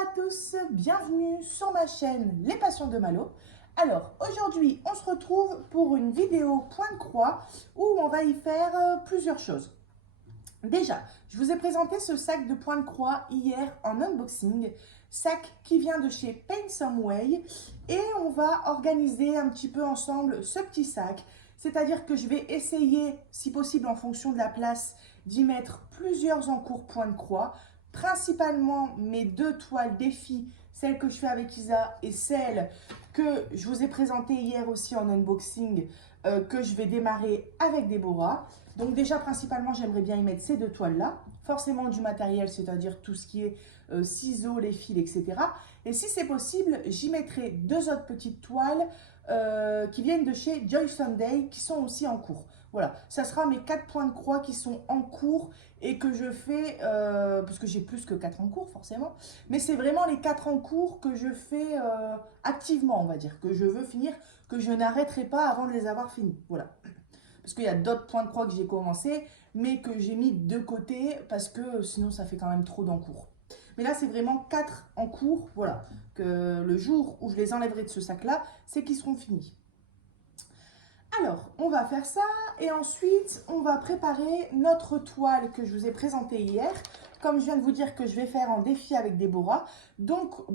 Bonjour à tous, bienvenue sur ma chaîne Les Passions de Malo. Alors aujourd'hui on se retrouve pour une vidéo point de croix où on va y faire plusieurs choses. Déjà, je vous ai présenté ce sac de point de croix hier en unboxing, sac qui vient de chez Paint Some Way, et on va organiser un petit peu ensemble ce petit sac. C'est-à-dire que je vais essayer, si possible en fonction de la place, d'y mettre plusieurs encours point de croix, principalement mes deux toiles défi, celle que je fais avec Isa et celle que je vous ai présentée hier aussi en unboxing, que je vais démarrer avec Déborah. Donc déjà, principalement, j'aimerais bien y mettre ces deux toiles-là. Forcément du matériel, c'est-à-dire tout ce qui est ciseaux, les fils, etc. Et si c'est possible, j'y mettrai deux autres petites toiles qui viennent de chez Joy Sunday, qui sont aussi en cours. Voilà, ça sera mes 4 points de croix qui sont en cours et que je fais, parce que j'ai plus que 4 en cours forcément, mais c'est vraiment les 4 en cours que je fais activement, on va dire, que je veux finir, que je n'arrêterai pas avant de les avoir finis. Voilà. Parce qu'il y a d'autres points de croix que j'ai commencé, mais que j'ai mis de côté parce que sinon ça fait quand même trop d'encours. Mais là, c'est vraiment 4 en cours, voilà, que le jour où je les enlèverai de ce sac-là, c'est qu'ils seront finis. Alors, on va faire ça et ensuite, on va préparer notre toile que je vous ai présentée hier. Comme je viens de vous dire que je vais faire en défi avec Déborah, donc on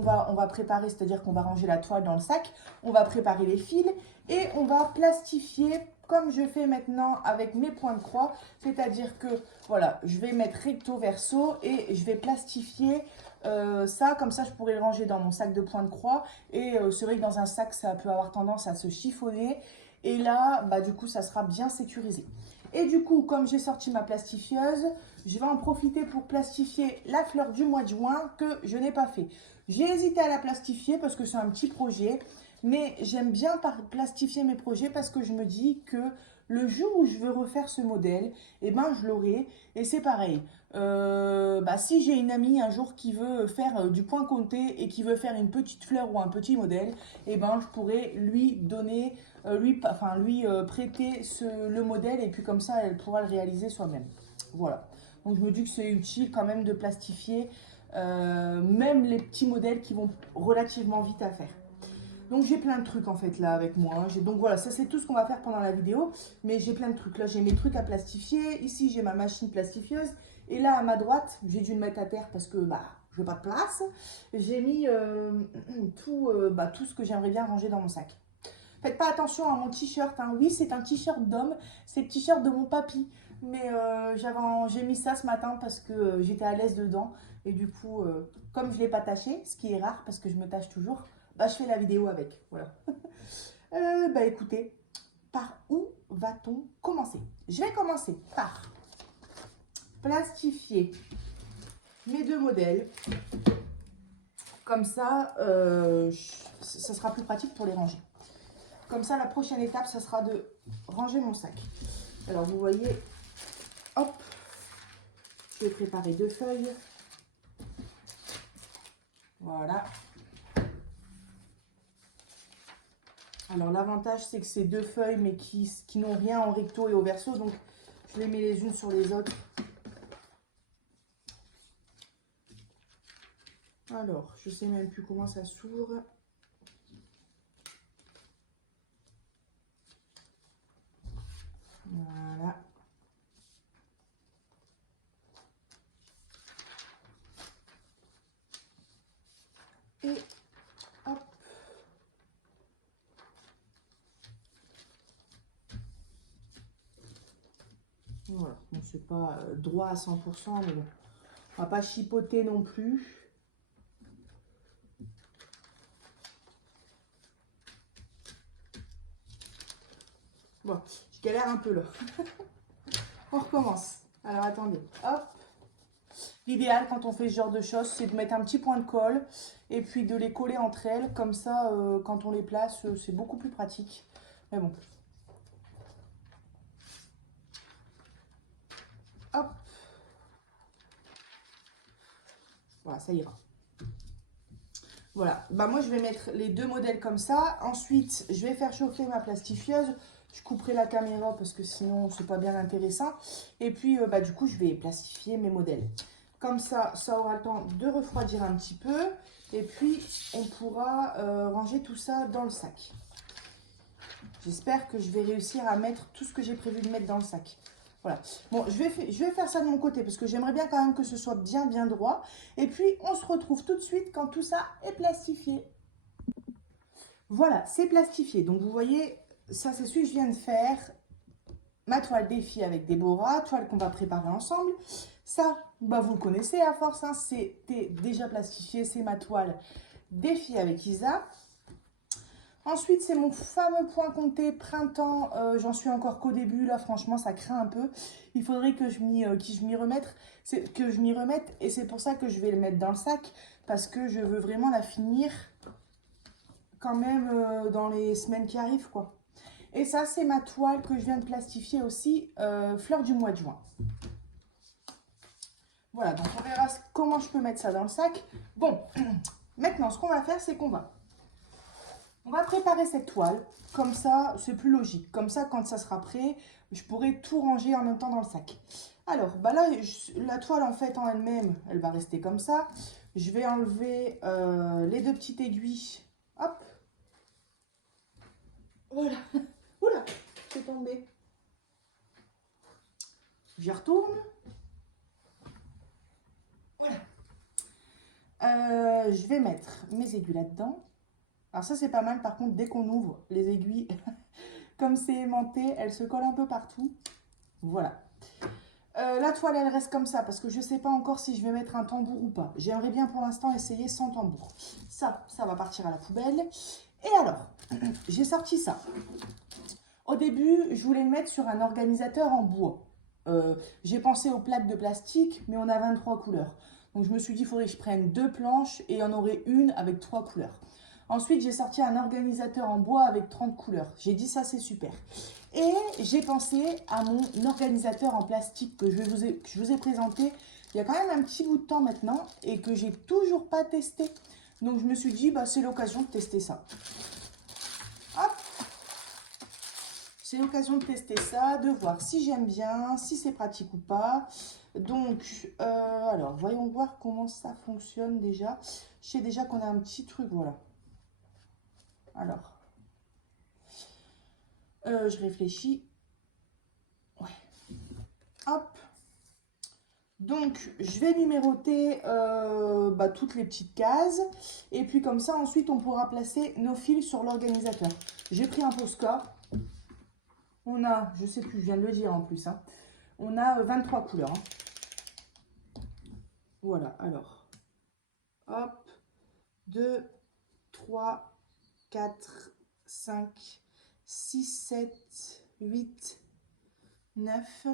va préparer, c'est-à-dire qu'on va ranger la toile dans le sac, on va préparer les fils et on va plastifier comme je fais maintenant avec mes points de croix, c'est-à-dire que voilà, je vais mettre recto verso et je vais plastifier ça, comme ça je pourrais le ranger dans mon sac de points de croix. Et c'est vrai que dans un sac ça peut avoir tendance à se chiffonner, et là du coup ça sera bien sécurisé. Et du coup, comme j'ai sorti ma plastifieuse, je vais en profiter pour plastifier la fleur du mois de juin que je n'ai pas fait. J'ai hésité à la plastifier parce que c'est un petit projet, mais j'aime bien plastifier mes projets parce que je me dis que le jour où je veux refaire ce modèle, eh ben je l'aurai. Et c'est pareil. Si j'ai une amie un jour qui veut faire du point compté et qui veut faire une petite fleur ou un petit modèle, eh ben je pourrais lui donner, lui prêter le modèle, et puis comme ça elle pourra le réaliser soi-même. Voilà. Donc je me dis que c'est utile quand même de plastifier même les petits modèles qui vont relativement vite à faire. Donc j'ai plein de trucs en fait là avec moi. Donc voilà, ça c'est tout ce qu'on va faire pendant la vidéo. Mais j'ai plein de trucs. Là j'ai mes trucs à plastifier. Ici j'ai ma machine plastifieuse. Et là à ma droite, j'ai dû le mettre à terre parce que je n'ai pas de place. J'ai mis tout ce que j'aimerais bien ranger dans mon sac. Faites pas attention à mon t-shirt, hein. Oui, c'est un t-shirt d'homme. C'est le t-shirt de mon papy. Mais j'ai mis ça ce matin parce que j'étais à l'aise dedans. Et du coup, comme je ne l'ai pas taché, ce qui est rare parce que je me tâche toujours, je fais la vidéo avec. Voilà. Écoutez, par où va-t-on commencer? Je vais commencer par plastifier mes deux modèles. Comme ça, ça sera plus pratique pour les ranger. Comme ça, la prochaine étape, ça sera de ranger mon sac. Alors, vous voyez, hop, je vais préparer deux feuilles. Voilà. Alors, l'avantage, c'est que c'est deux feuilles, mais qui n'ont rien en recto et au verso. Donc, je les mets les unes sur les autres. Alors, je ne sais même plus comment ça s'ouvre. Voilà. Et hop. Voilà. Bon, c'est pas droit à 100%, mais bon. On va pas chipoter non plus. Bon, je galère un peu là. On recommence. Alors attendez, hop. L'idéal quand on fait ce genre de choses, c'est de mettre un petit point de colle et puis de les coller entre elles. Comme ça, quand on les place, c'est beaucoup plus pratique. Mais bon. Hop. Voilà, ça ira. Voilà, moi je vais mettre les deux modèles comme ça. Ensuite, je vais faire chauffer ma plastifieuse. Je couperai la caméra parce que sinon c'est pas bien intéressant. Et puis du coup, je vais plastifier mes modèles. Comme ça aura le temps de refroidir un petit peu. Et puis, on pourra ranger tout ça dans le sac. J'espère que je vais réussir à mettre tout ce que j'ai prévu de mettre dans le sac. Voilà. Bon, je vais faire ça de mon côté parce que j'aimerais bien quand même que ce soit bien droit. Et puis, on se retrouve tout de suite quand tout ça est plastifié. Voilà, c'est plastifié. Donc, vous voyez, ça, c'est celui que je viens de faire. Ma toile défi avec Déborah, toile qu'on va préparer ensemble. Ça, bah, vous le connaissez à force, hein, c'était déjà plastifié. C'est ma toile défi avec Isa. Ensuite, c'est mon fameux point compté printemps. J'en suis encore qu'au début. Là, franchement, ça craint un peu. Il faudrait que je m'y remette. Et c'est pour ça que je vais le mettre dans le sac. Parce que je veux vraiment la finir quand même dans les semaines qui arrivent, quoi. Et ça, c'est ma toile que je viens de plastifier aussi, fleur du mois de juin. Voilà, donc on verra comment je peux mettre ça dans le sac. Bon, maintenant, ce qu'on va faire, c'est qu'on va préparer cette toile. Comme ça, c'est plus logique. Comme ça, quand ça sera prêt, je pourrai tout ranger en même temps dans le sac. Alors, bah là, la toile, en fait, en elle-même, elle va rester comme ça. Je vais enlever les deux petites aiguilles. Hop. Voilà. Oula, c'est tombé. J'y retourne. Voilà. Je vais mettre mes aiguilles là-dedans. Alors ça, c'est pas mal. Par contre, dès qu'on ouvre les aiguilles, comme c'est aimanté, elles se collent un peu partout. Voilà. La toile, elle reste comme ça parce que je ne sais pas encore si je vais mettre un tambour ou pas. J'aimerais bien pour l'instant essayer sans tambour. Ça va partir à la poubelle. Et alors, j'ai sorti ça. Au début, je voulais le mettre sur un organisateur en bois. J'ai pensé aux plaques de plastique, mais on a 23 couleurs. Donc je me suis dit, il faudrait que je prenne 2 planches et il y en aurait une avec 3 couleurs. Ensuite, j'ai sorti un organisateur en bois avec 30 couleurs. J'ai dit, ça c'est super. Et j'ai pensé à mon organisateur en plastique que je vous ai présenté il y a quand même un petit bout de temps maintenant et que j'ai toujours pas testé. Donc je me suis dit, bah, c'est l'occasion de tester ça. Hop! C'est l'occasion de tester ça, de voir si j'aime bien, si c'est pratique ou pas. Donc, alors, voyons voir comment ça fonctionne déjà. Je sais déjà qu'on a un petit truc, voilà. Alors, je réfléchis. Ouais. Hop. Donc, je vais numéroter bah, toutes les petites cases. Et puis, comme ça, ensuite, on pourra placer nos fils sur l'organisateur. J'ai pris un Posca. On a, je sais plus, je viens de le dire en plus, hein. On a 23 couleurs. Hein. Voilà, alors. Hop. 2, 3, 4, 5, 6, 7, 8, 9,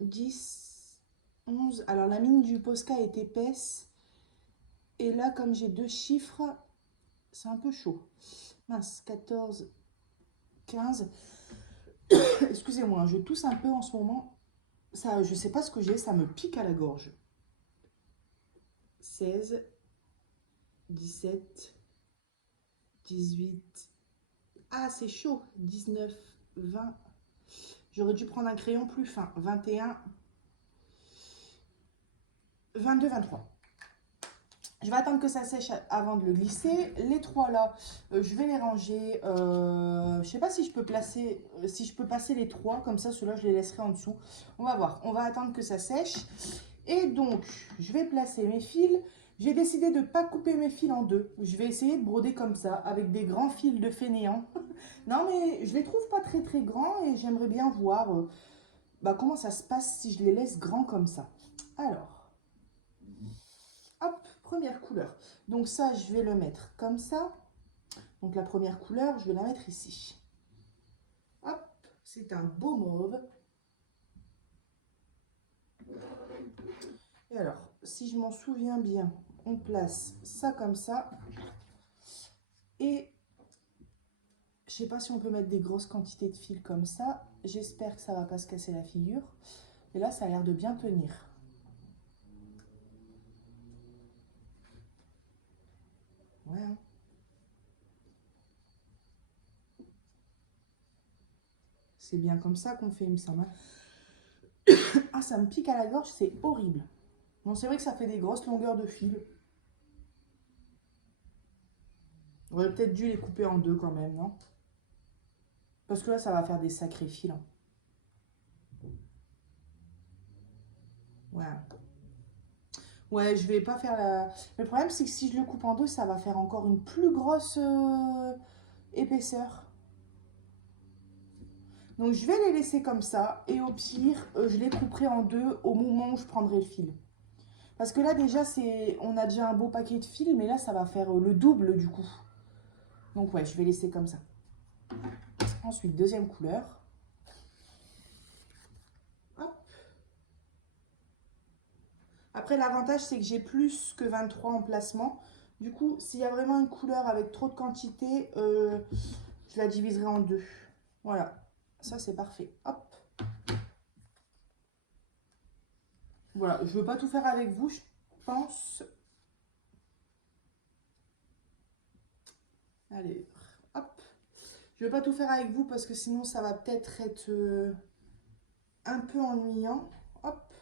10, 11. Alors, la mine du Posca est épaisse. Et là, comme j'ai 2 chiffres, c'est un peu chaud. Mince, 14, 15. Excusez-moi, je tousse un peu en ce moment. Ça, je sais pas ce que j'ai, ça me pique à la gorge. 16, 17, 18. Ah, c'est chaud. 19, 20. J'aurais dû prendre un crayon plus fin. 21, 22, 23. Je vais attendre que ça sèche avant de le glisser. Les 3 là, je vais les ranger. Je ne sais pas si je peux passer les 3. Comme ça, ceux-là, je les laisserai en dessous. On va voir. On va attendre que ça sèche. Et donc, je vais placer mes fils. J'ai décidé de ne pas couper mes fils en deux. Je vais essayer de broder comme ça, avec des grands fils de fainéant. Non, mais je les trouve pas très très grands et j'aimerais bien voir bah, comment ça se passe si je les laisse grands comme ça. Alors, hop, première couleur. Donc ça, je vais le mettre comme ça. Donc la première couleur, je vais la mettre ici. Hop, c'est un beau mauve. Et alors, si je m'en souviens bien, on place ça comme ça. Et je sais pas si on peut mettre des grosses quantités de fils comme ça. J'espère que ça va pas se casser la figure. Et là, ça a l'air de bien tenir. Ouais. Hein. C'est bien comme ça qu'on fait, il me semble. Ah, ça me pique à la gorge, c'est horrible. Bon, c'est vrai que ça fait des grosses longueurs de fil. J'aurais peut-être dû les couper en deux quand même, non? Parce que là, ça va faire des sacrés fils. Hein. Ouais. Ouais, je vais pas faire la... Le problème, c'est que si je le coupe en deux, ça va faire encore une plus grosse épaisseur. Donc, je vais les laisser comme ça. Et au pire, je les couperai en deux au moment où je prendrai le fil. Parce que là, déjà, on a déjà un beau paquet de fils, mais là, ça va faire le double du coup. Donc, ouais, je vais laisser comme ça. Ensuite, deuxième couleur. Hop. Après, l'avantage, c'est que j'ai plus que 23 emplacements. Du coup, s'il y a vraiment une couleur avec trop de quantité, je la diviserai en deux. Voilà, ça c'est parfait. Hop. Voilà, je ne veux pas tout faire avec vous, je pense. Allez, hop. Je ne veux pas tout faire avec vous parce que sinon ça va peut-être être un peu ennuyant. Hop.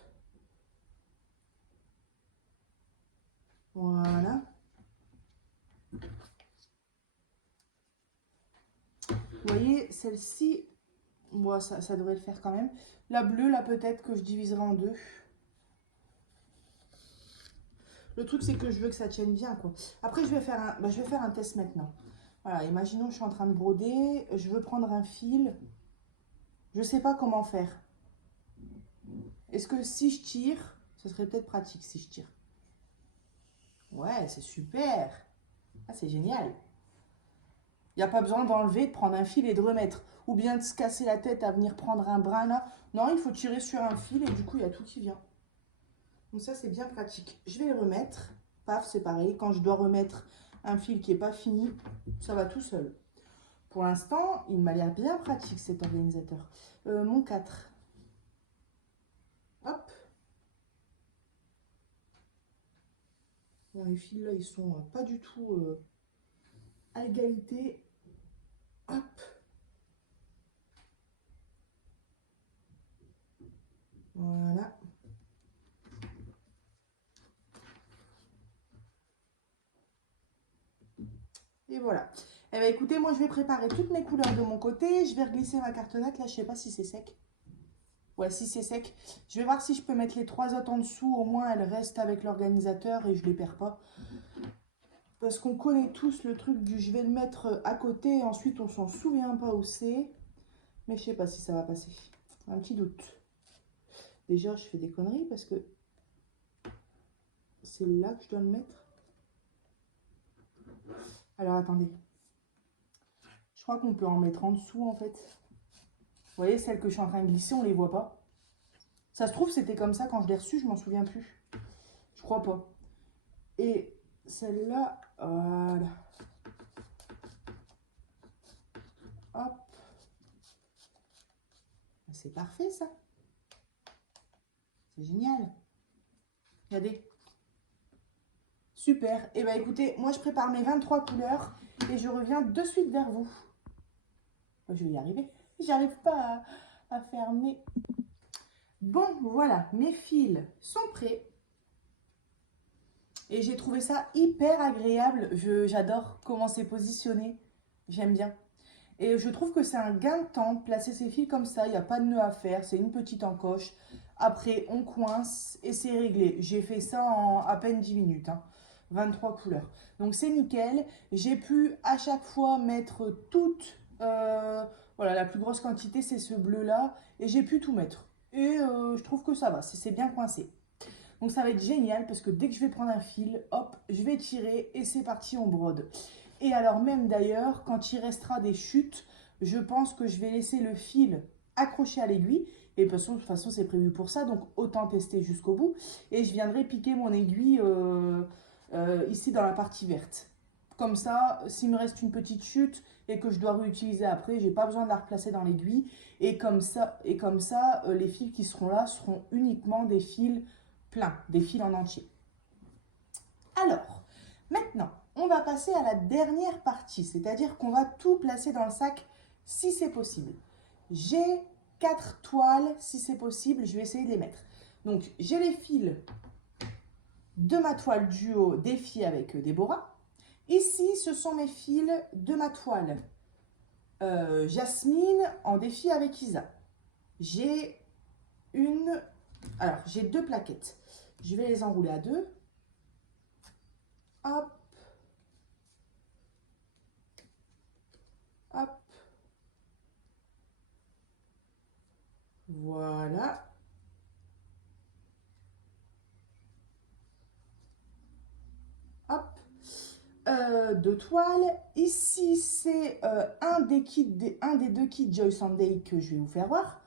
Voilà. Vous voyez, celle-ci, bon, ça devrait le faire quand même. La bleue, là, peut-être que je diviserai en deux. Le truc, c'est que je veux que ça tienne bien, quoi. Après, je vais faire un test maintenant. Voilà, imaginons que je suis en train de broder. Je veux prendre un fil. Je ne sais pas comment faire. Est-ce que si je tire, ce serait peut-être pratique si je tire. Ouais, c'est super. Ah, c'est génial. Il n'y a pas besoin d'enlever, de prendre un fil et de remettre. Ou bien de se casser la tête à venir prendre un brin là. Non, il faut tirer sur un fil et du coup, il y a tout qui vient. Donc ça, c'est bien pratique. Je vais le remettre. Paf, c'est pareil. Quand je dois remettre un fil qui n'est pas fini, ça va tout seul. Pour l'instant, il m'a l'air bien pratique cet organisateur. Mon 4. Hop. Bon, les fils là, ils sont pas du tout à égalité. Hop. Voilà. Et voilà. Eh bien, écoutez, moi, je vais préparer toutes mes couleurs de mon côté. Je vais reglisser ma cartonnette. Là, je sais pas si c'est sec. Ouais, si c'est sec. Je vais voir si je peux mettre les 3 autres en dessous. Au moins, elles restent avec l'organisateur et je les perds pas. Parce qu'on connaît tous le truc du je vais le mettre à côté et ensuite on s'en souvient pas où c'est. Mais je sais pas si ça va passer. Un petit doute. Déjà, je fais des conneries parce que c'est là que je dois le mettre. Alors, attendez. Je crois qu'on peut en mettre en dessous, en fait. Vous voyez, celles que je suis en train de glisser, on les voit pas. Ça se trouve, c'était comme ça quand je l'ai reçue, je m'en souviens plus. Je crois pas. Et celle-là, voilà. Hop. C'est parfait, ça. C'est génial. Regardez. Super. Et bien, écoutez, moi, je prépare mes 23 couleurs et je reviens de suite vers vous. Je vais y arriver. J'arrive pas à fermer. Bon, voilà, mes fils sont prêts. Et j'ai trouvé ça hyper agréable. J'adore comment c'est positionné. J'aime bien. Et je trouve que c'est un gain de temps de placer ces fils comme ça. Il n'y a pas de nœud à faire. C'est une petite encoche. Après, on coince et c'est réglé. J'ai fait ça en à peine 10 minutes. Hein. 23 couleurs. Donc c'est nickel. J'ai pu à chaque fois mettre toutes. Voilà, la plus grosse quantité, c'est ce bleu-là. Et j'ai pu tout mettre. Et je trouve que ça va. C'est bien coincé. Donc ça va être génial parce que dès que je vais prendre un fil, hop, je vais tirer et c'est parti, on brode. Et alors même d'ailleurs, quand il restera des chutes, je pense que je vais laisser le fil accroché à l'aiguille. Et de toute façon c'est prévu pour ça, donc autant tester jusqu'au bout. Et je viendrai piquer mon aiguille ici dans la partie verte. Comme ça, s'il me reste une petite chute et que je dois réutiliser après, j'ai pas besoin de la replacer dans l'aiguille. Et comme ça, les fils qui seront là seront uniquement des fils pleins, des fils en entier. Alors, maintenant, on va passer à la dernière partie, c'est-à-dire qu'on va tout placer dans le sac si c'est possible. J'ai 4 toiles si c'est possible. Je vais essayer de les mettre. Donc, j'ai les fils de ma toile duo défi avec Déborah. Ici, ce sont mes fils de ma toile Jasmine en défi avec Isa. J'ai j'ai 2 plaquettes. Je vais les enrouler à 2. Hop. Hop. Voilà. Hop. 2 toiles. Ici, c'est un des 2 kits Joy Sunday que je vais vous faire voir.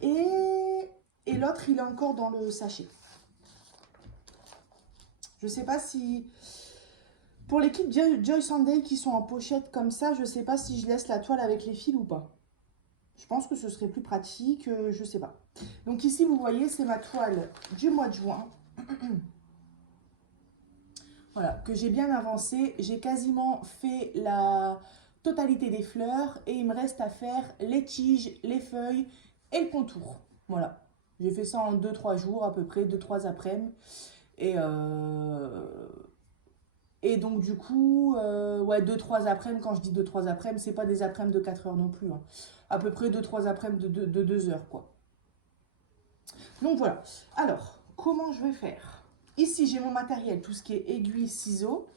Et l'autre, il est encore dans le sachet. Je ne sais pas si... Pour les kits Joy Sunday qui sont en pochette comme ça, je ne sais pas si je laisse la toile avec les fils ou pas. Je pense que ce serait plus pratique, je ne sais pas. Donc ici, vous voyez, c'est ma toile du mois de juin. Voilà, que j'ai bien avancé. J'ai quasiment fait la totalité des fleurs et il me reste à faire les tiges, les feuilles et le contour. Voilà, j'ai fait ça en 2-3 jours à peu près, 2-3 après-midi. Et donc du coup, ouais, 2-3 après-midi, quand je dis 2-3 après-midi, c'est pas des après-midi de 4 heures non plus. Hein. À peu près 2-3 après-midi de 2 heures, quoi. Donc voilà. Alors, comment je vais faire? Ici, j'ai mon matériel, tout ce qui est aiguille, ciseaux.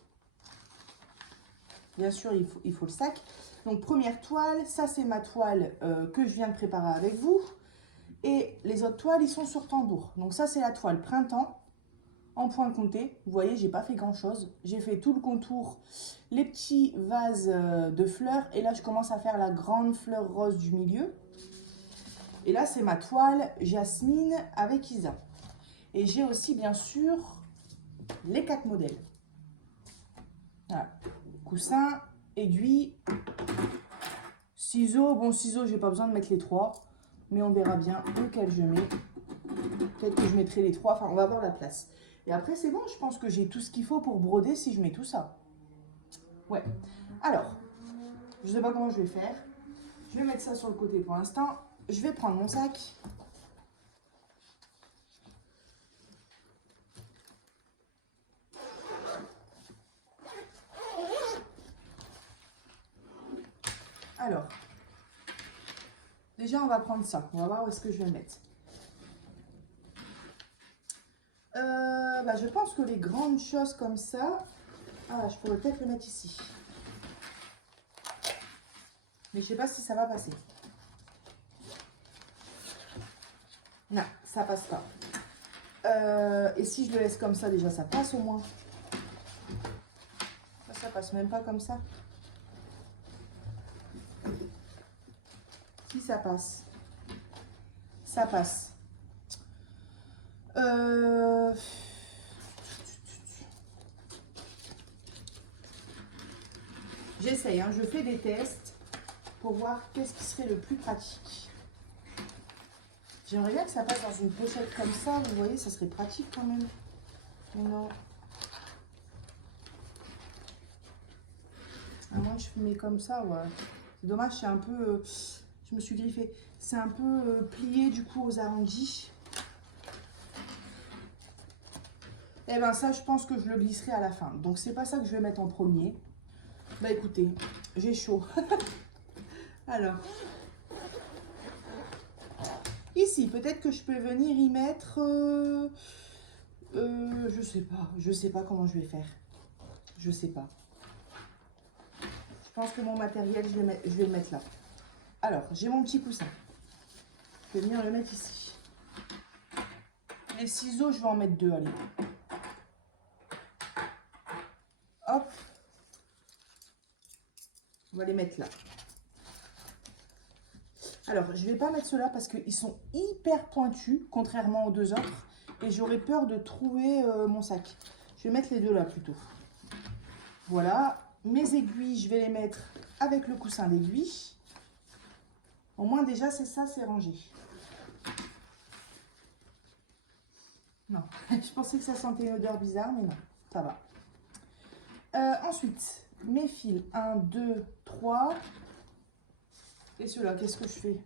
Bien sûr, il faut le sac. Donc, première toile, ça c'est ma toile que je viens de préparer avec vous. Et les autres toiles, ils sont sur tambour. Donc ça, c'est la toile printemps en point compté. Vous voyez, j'ai pas fait grand chose. J'ai fait tout le contour, les petits vases de fleurs. Et là, je commence à faire la grande fleur rose du milieu. Et là, c'est ma toile Jasmine avec Isa. Et j'ai aussi, bien sûr, les 4 modèles. Voilà. Coussin, aiguille, ciseaux. Bon, ciseaux, j'ai pas besoin de mettre les 3. Mais on verra bien lequel je mets. Peut-être que je mettrai les 3. Enfin, on va voir la place. Et après, c'est bon. Je pense que j'ai tout ce qu'il faut pour broder si je mets tout ça. Ouais. Alors, je sais pas comment je vais faire. Je vais mettre ça sur le côté pour l'instant. Je vais prendre mon sac. Alors, déjà, on va prendre ça. On va voir où est-ce que je vais le mettre. Je pense que les grandes choses comme ça... Ah, je pourrais peut-être le mettre ici. Mais je sais pas si ça va passer. Non, ça passe pas. Et si je le laisse comme ça, déjà, ça passe au moins. Ça passe même pas comme ça. Si ça passe. Ça passe. J'essaye, hein, je fais des tests pour voir qu'est-ce qui serait le plus pratique. J'aimerais bien que ça passe dans une pochette comme ça, vous voyez, ça serait pratique quand même. Mais non. À moins que je mets comme ça, ouais. C'est dommage, c'est un peu... je me suis griffée. C'est un peu plié du coup aux arrondis. Et ben ça, je pense que je le glisserai à la fin. Donc c'est pas ça que je vais mettre en premier. Bah écoutez, j'ai chaud. Alors, ici, peut-être que je peux venir y mettre... je sais pas comment je vais faire. Je sais pas. Je pense que mon matériel, je vais le mettre là. Alors, j'ai mon petit coussin. Je vais venir le mettre ici. Les ciseaux, je vais en mettre 2, allez. Hop. On va les mettre là. Alors, je ne vais pas mettre ceux-là parce qu'ils sont hyper pointus, contrairement aux 2 autres. Et j'aurais peur de trouver mon sac. Je vais mettre les 2 là plutôt. Voilà. Mes aiguilles, je vais les mettre avec le coussin d'aiguille. Au moins, déjà, c'est ça, c'est rangé. Non, je pensais que ça sentait une odeur bizarre, mais non, ça va. Ensuite, mes fils, 1, 2, 3. Et ceux-là, qu'est-ce que je fais?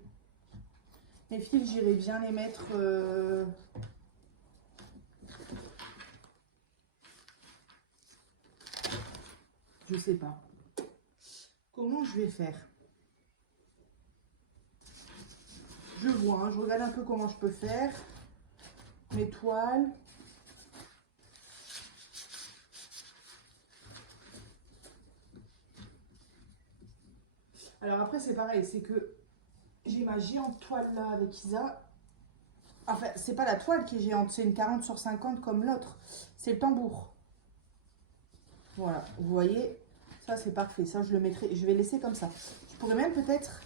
Les fils, j'irai bien les mettre... Je sais pas. Comment je vais faire? Je vois, hein, je regarde un peu comment je peux faire. Mes toiles. Alors après, c'est pareil, c'est que j'ai ma géante toile là avec Isa. Enfin, c'est pas la toile qui est géante, c'est une 40 sur 50 comme l'autre. C'est le tambour. Voilà, vous voyez, ça c'est parfait. Ça, je le mettrai, je vais laisser comme ça. Je pourrais même peut-être,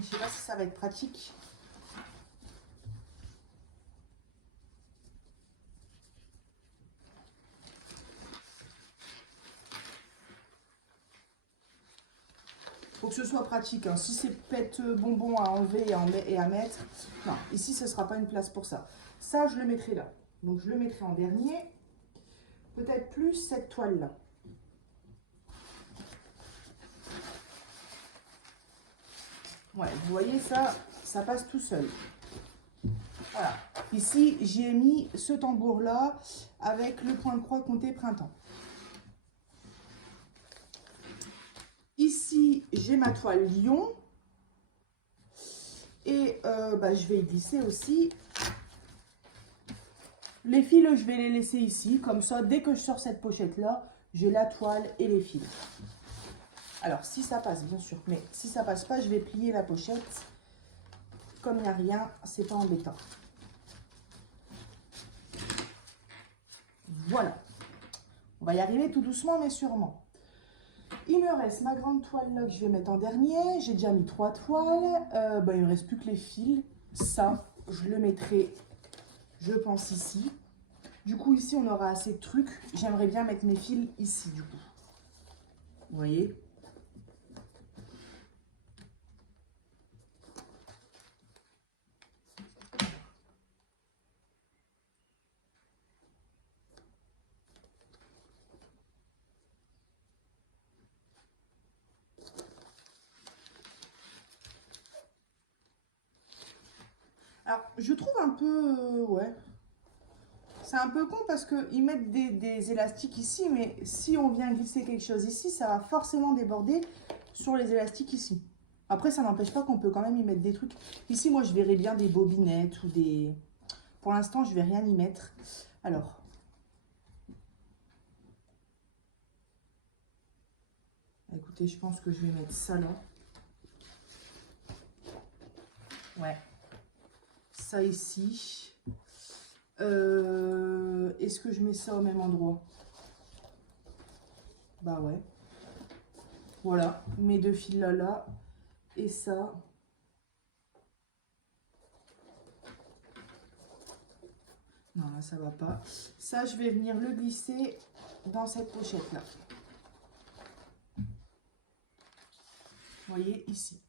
je sais pas si ça va être pratique. Faut que ce soit pratique, hein. Si c'est pète bonbon à enlever et à mettre, non, ici ce sera pas une place pour ça. Ça, je le mettrai là. Donc je le mettrai en dernier. Peut-être plus cette toile là. Ouais, vous voyez ça, ça passe tout seul. Voilà. Ici, j'ai mis ce tambour là avec le point de croix compté printemps. Ici, j'ai ma toile lion. Et je vais y glisser aussi. Les fils, je vais les laisser ici. Comme ça, dès que je sors cette pochette-là, j'ai la toile et les fils. Alors, si ça passe, bien sûr. Mais si ça passe pas, je vais plier la pochette. Comme il n'y a rien, c'est pas embêtant. Voilà. On va y arriver tout doucement, mais sûrement. Il me reste ma grande toile là que je vais mettre en dernier. J'ai déjà mis 3 toiles. Il ne me reste plus que les fils. Ça, je le mettrai, je pense, ici. Du coup, ici, on aura assez de trucs. J'aimerais bien mettre mes fils ici, du coup. Vous voyez? Alors, je trouve un peu... ouais. C'est un peu con parce qu'ils mettent des élastiques ici, mais si on vient glisser quelque chose ici, ça va forcément déborder sur les élastiques ici. Après, ça n'empêche pas qu'on peut quand même y mettre des trucs. Ici, moi, je verrais bien des bobinettes ou des... Pour l'instant, je vais rien y mettre. Alors... Écoutez, je pense que je vais mettre ça là. Ouais. Ça ici. Est-ce que je mets ça au même endroit? Bah ouais. Voilà, mes 2 fils là, là. Et ça. Non, là, ça va pas. Ça, je vais venir le glisser dans cette pochette là. Vous voyez, ici.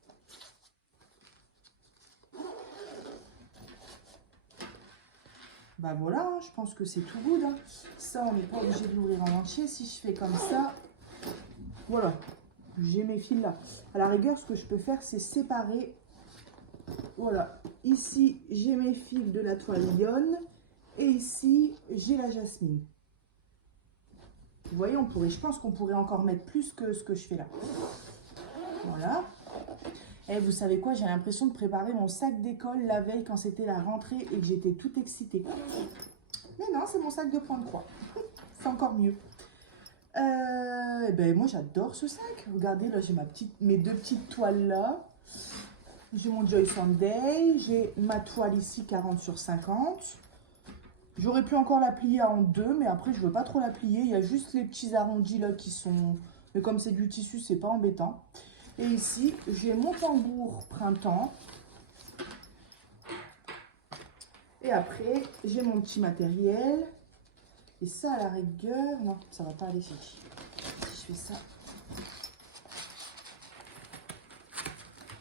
Bah voilà, hein, je pense que c'est tout good. Hein. Ça, on n'est pas obligé de l'ouvrir en entier. Si je fais comme ça, voilà, j'ai mes fils là. À la rigueur, ce que je peux faire, c'est séparer. Voilà, ici, j'ai mes fils de la toile lionne. Et ici, j'ai la jasmine. Vous voyez, on pourrait, je pense qu'on pourrait encore mettre plus que ce que je fais là. Voilà. Et vous savez quoi, j'ai l'impression de préparer mon sac d'école la veille quand c'était la rentrée et que j'étais toute excitée. Mais non, c'est mon sac de point de croix. C'est encore mieux. Moi, j'adore ce sac. Regardez, là, j'ai mes 2 petites toiles là. J'ai mon Joy Sunday. J'ai ma toile ici, 40 sur 50. J'aurais pu encore la plier en 2, mais après, je veux pas trop la plier. Il y a juste les petits arrondis là qui sont... Mais comme c'est du tissu, c'est pas embêtant. Et ici, j'ai mon tambour printemps. Et après, j'ai mon petit matériel. Et ça, à la rigueur... Non, ça va pas aller ici. Si je fais ça...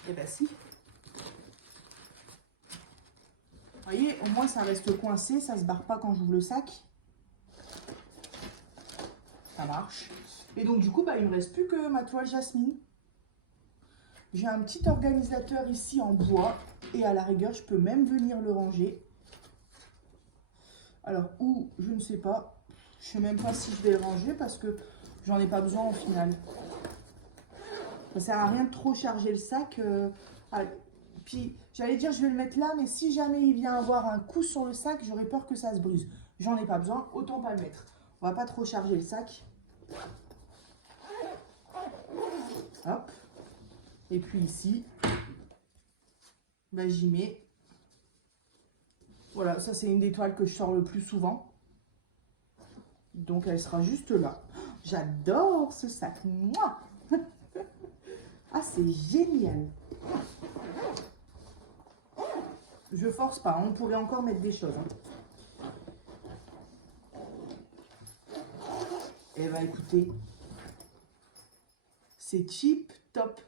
Eh ben si. Vous voyez, au moins, ça reste coincé. Ça se barre pas quand j'ouvre le sac. Ça marche. Et donc, du coup, il me reste plus que ma toile jasmine. J'ai un petit organisateur ici en bois et à la rigueur, je peux même venir le ranger. Alors, où, je ne sais pas. Je ne sais même pas si je vais le ranger parce que j'en ai pas besoin au final. Ça sert à rien de trop charger le sac. Puis, j'allais dire, je vais le mettre là, mais si jamais il vient avoir un coup sur le sac, j'aurais peur que ça se brise. J'en ai pas besoin, autant pas le mettre. On va pas trop charger le sac. Hop. Et puis ici, bah, j'y mets. Voilà, ça c'est une des toiles que je sors le plus souvent. Donc elle sera juste là. J'adore ce sac. Mouah. Ah, c'est génial. Je force pas, on pourrait encore mettre des choses. Eh bien écoutez, c'est cheap top.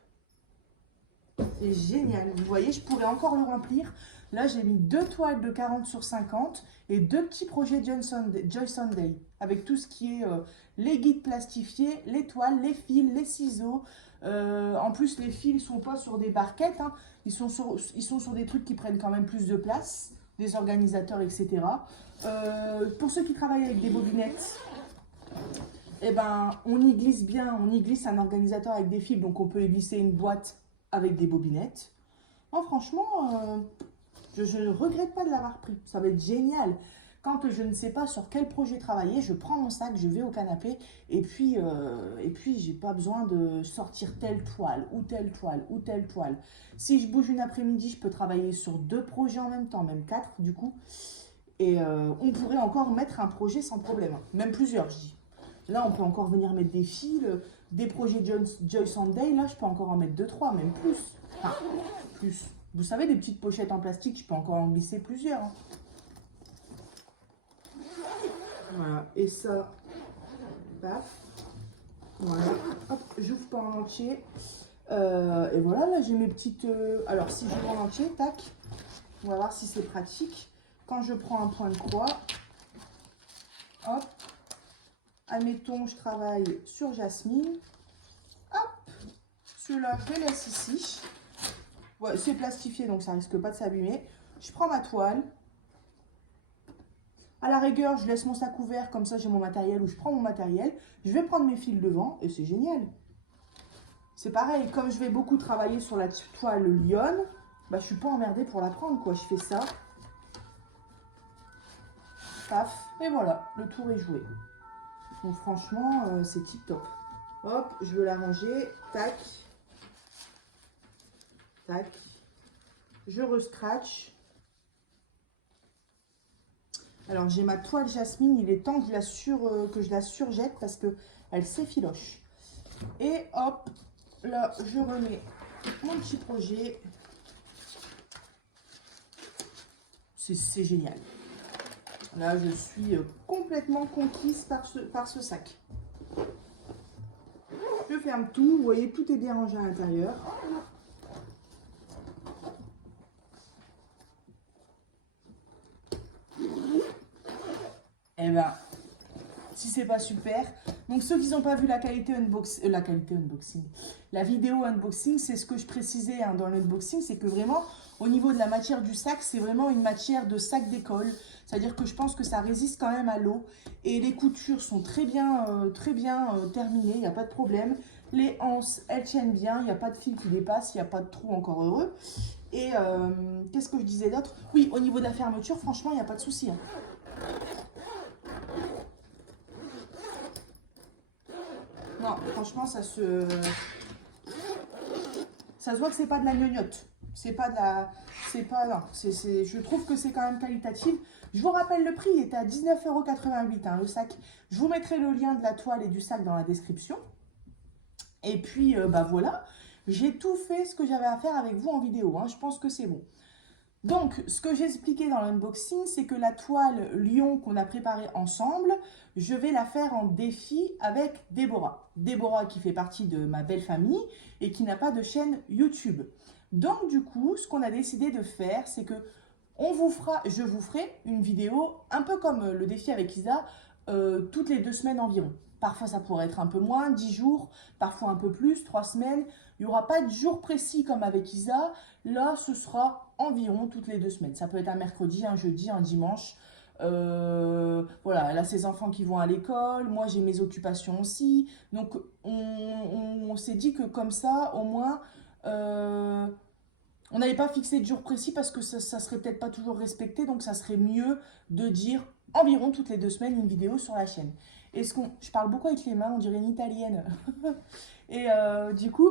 C'est génial. Vous voyez, je pourrais encore le remplir. Là, j'ai mis 2 toiles de 40 sur 50 et 2 petits projets Joy Sunday avec tout ce qui est les guides plastifiés, les toiles, les fils, les ciseaux. En plus, les fils ne sont pas sur des barquettes. Hein. Ils sont sur des trucs qui prennent quand même plus de place, des organisateurs, etc. Pour ceux qui travaillent avec des bobinettes, eh ben, on y glisse bien. On y glisse un organisateur avec des fils, donc on peut y glisser une boîte avec des bobinettes. Oh, franchement, je ne regrette pas de l'avoir pris. Ça va être génial. Quand je ne sais pas sur quel projet travailler, je prends mon sac, je vais au canapé et puis j'ai pas besoin de sortir telle toile ou telle toile ou telle toile. Si je bouge une après-midi, je peux travailler sur 2 projets en même temps, même 4 du coup. Et on pourrait encore mettre un projet sans problème, même plusieurs, je dis. Là, on peut encore venir mettre des fils, des projets Joy Sunday. Là, je peux encore en mettre 2, 3, même plus. Enfin, plus. Vous savez, des petites pochettes en plastique, je peux encore en glisser plusieurs. Hein. Voilà. Et ça, paf. Voilà. Hop, j'ouvre pas en entier. Et voilà, là, j'ai mes petites... Alors, si j'ouvre en entier, tac. On va voir si c'est pratique. Quand je prends un point de croix, hop. Admettons, je travaille sur Jasmine. Hop. Celui-là, je le laisse ici. Ouais, c'est plastifié, donc ça risque pas de s'abîmer. Je prends ma toile. À la rigueur, je laisse mon sac ouvert, comme ça j'ai mon matériel, ou je prends mon matériel. Je vais prendre mes fils devant, et c'est génial. C'est pareil, comme je vais beaucoup travailler sur la toile Lyon, bah, je suis pas emmerdée pour la prendre, quoi. Je fais ça. Paf, et voilà, le tour est joué. Donc franchement, c'est tip top. Hop, je veux la ranger. Tac. Tac. Je rescratch. Alors j'ai ma toile Jasmine, il est temps que je la surjette parce qu'elle s'effiloche. Et hop, là je remets mon petit projet. C'est génial. Là je suis complètement conquise par ce sac. Je ferme tout, vous voyez tout est bien rangé à l'intérieur. Eh ben, si c'est pas super. Donc ceux qui n'ont pas vu la qualité unboxing, la vidéo unboxing, c'est ce que je précisais hein, dans l'unboxing, c'est que vraiment au niveau de la matière du sac, c'est vraiment une matière de sac d'école. C'est-à-dire que je pense que ça résiste quand même à l'eau et les coutures sont très bien terminées, il n'y a pas de problème. Les anses, elles tiennent bien, il n'y a pas de fil qui dépasse, il n'y a pas de trou, encore heureux. Et qu'est-ce que je disais d'autre? Oui, au niveau de la fermeture, franchement, il n'y a pas de souci. Hein. Non, franchement, ça se voit que c'est pas de la gnognotte. C'est pas de la... Non, je trouve que c'est quand même qualitatif. Je vous rappelle le prix, il était à 19,88 € hein, le sac. Je vous mettrai le lien de la toile et du sac dans la description. Et puis, bah voilà, j'ai tout fait ce que j'avais à faire avec vous en vidéo. Hein, je pense que c'est bon. Donc, ce que j'ai expliqué dans l'unboxing, c'est que la toile Lyon qu'on a préparée ensemble, je vais la faire en défi avec Déborah. Déborah qui fait partie de ma belle famille et qui n'a pas de chaîne YouTube. Donc, du coup, ce qu'on a décidé de faire, c'est que je vous ferai une vidéo un peu comme le défi avec Isa, toutes les 2 semaines environ. Parfois, ça pourrait être un peu moins, 10 jours, parfois un peu plus, 3 semaines. Il n'y aura pas de jour précis comme avec Isa. Là, ce sera environ toutes les 2 semaines. Ça peut être un mercredi, un jeudi, un dimanche. Voilà, elle a ses enfants qui vont à l'école. Moi, j'ai mes occupations aussi. Donc, on s'est dit que comme ça, au moins, on n'avait pas fixé de jour précis parce que ça serait peut-être pas toujours respecté. Donc, ça serait mieux de dire environ toutes les 2 semaines une vidéo sur la chaîne. Je parle beaucoup avec les mains, on dirait une italienne. Et du coup,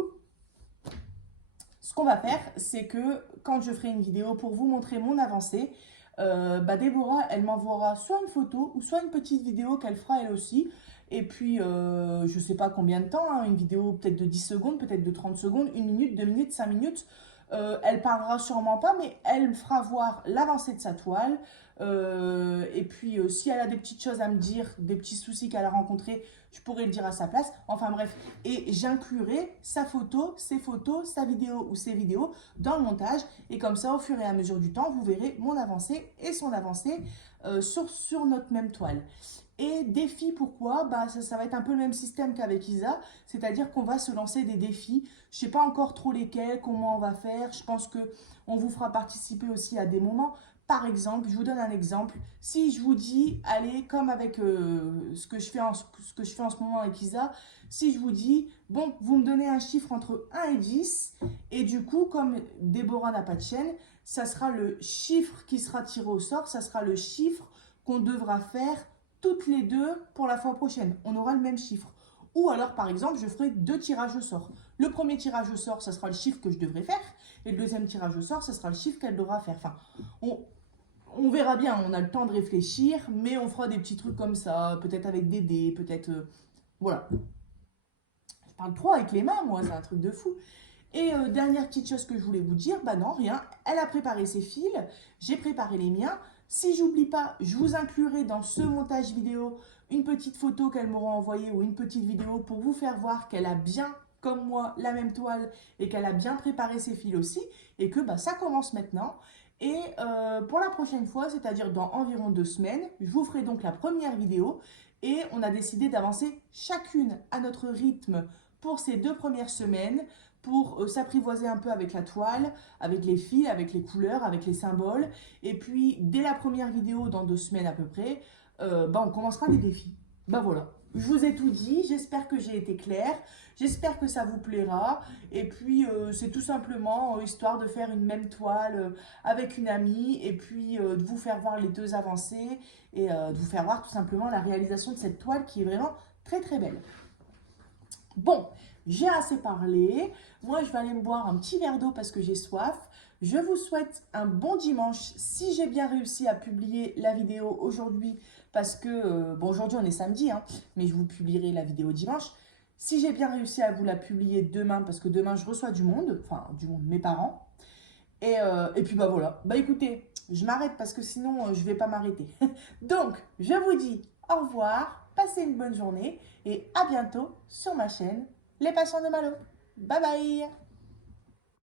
ce qu'on va faire, c'est que quand je ferai une vidéo pour vous montrer mon avancée, Déborah, elle m'enverra soit une photo ou soit une petite vidéo qu'elle fera elle aussi. Et puis, je ne sais pas combien de temps, hein, une vidéo peut-être de 10 secondes, peut-être de 30 secondes, 1 minute, 2 minutes, 5 minutes. Elle parlera sûrement pas, mais elle me fera voir l'avancée de sa toile. Et puis, si elle a des petites choses à me dire, des petits soucis qu'elle a rencontrés, je pourrais le dire à sa place. Enfin bref, et j'inclurai sa photo, ses photos, sa vidéo ou ses vidéos dans le montage. Et comme ça, au fur et à mesure du temps, vous verrez mon avancée et son avancée sur notre même toile. Et défi, pourquoi? Ça va être un peu le même système qu'avec Isa, c'est-à-dire qu'on va se lancer des défis. Je ne sais pas encore trop lesquels, comment on va faire. Je pense qu'on vous fera participer aussi à des moments. Par exemple, je vous donne un exemple. Si je vous dis, allez, comme avec ce que je fais en ce moment avec Isa, si je vous dis, bon, vous me donnez un chiffre entre 1 et 10, et du coup, comme Déborah n'a pas de chaîne, ça sera le chiffre qui sera tiré au sort, ça sera le chiffre qu'on devra faire toutes les deux pour la fois prochaine. On aura le même chiffre. Ou alors, par exemple, je ferai 2 tirages au sort. Le premier tirage au sort, ça sera le chiffre que je devrais faire. Et le deuxième tirage au sort, ça sera le chiffre qu'elle devra faire. Enfin, on verra bien, on a le temps de réfléchir, mais on fera des petits trucs comme ça, peut-être avec des dés, peut-être... voilà. Je parle trop avec les mains, moi, c'est un truc de fou. Et dernière petite chose que je voulais vous dire, non, rien. Elle a préparé ses fils, j'ai préparé les miens. Si j'oublie pas, je vous inclurai dans ce montage vidéo une petite photo qu'elle m'aura envoyée ou une petite vidéo pour vous faire voir qu'elle a bien, comme moi, la même toile et qu'elle a bien préparé ses fils aussi et que ça commence maintenant. Et pour la prochaine fois, c'est-à-dire dans environ 2 semaines, je vous ferai donc la première vidéo et on a décidé d'avancer chacune à notre rythme pour ces 2 premières semaines pour s'apprivoiser un peu avec la toile, avec les fils, avec les couleurs, avec les symboles. Et puis, dès la première vidéo, dans 2 semaines à peu près, on commencera les défis. Voilà, je vous ai tout dit, j'espère que j'ai été claire, j'espère que ça vous plaira. Et puis, c'est tout simplement histoire de faire une même toile avec une amie et puis de vous faire voir les 2 avancées et de vous faire voir tout simplement la réalisation de cette toile qui est vraiment très très belle. Bon, j'ai assez parlé. Moi, je vais aller me boire un petit verre d'eau parce que j'ai soif. Je vous souhaite un bon dimanche si j'ai bien réussi à publier la vidéo aujourd'hui parce que, aujourd'hui on est samedi, hein, mais je vous publierai la vidéo dimanche. Si j'ai bien réussi à vous la publier demain parce que demain je reçois du monde, enfin du monde, mes parents. Et puis voilà, écoutez, je m'arrête parce que sinon je ne vais pas m'arrêter. Donc, je vous dis au revoir, passez une bonne journée et à bientôt sur ma chaîne Les Patients de Malo. Bye bye!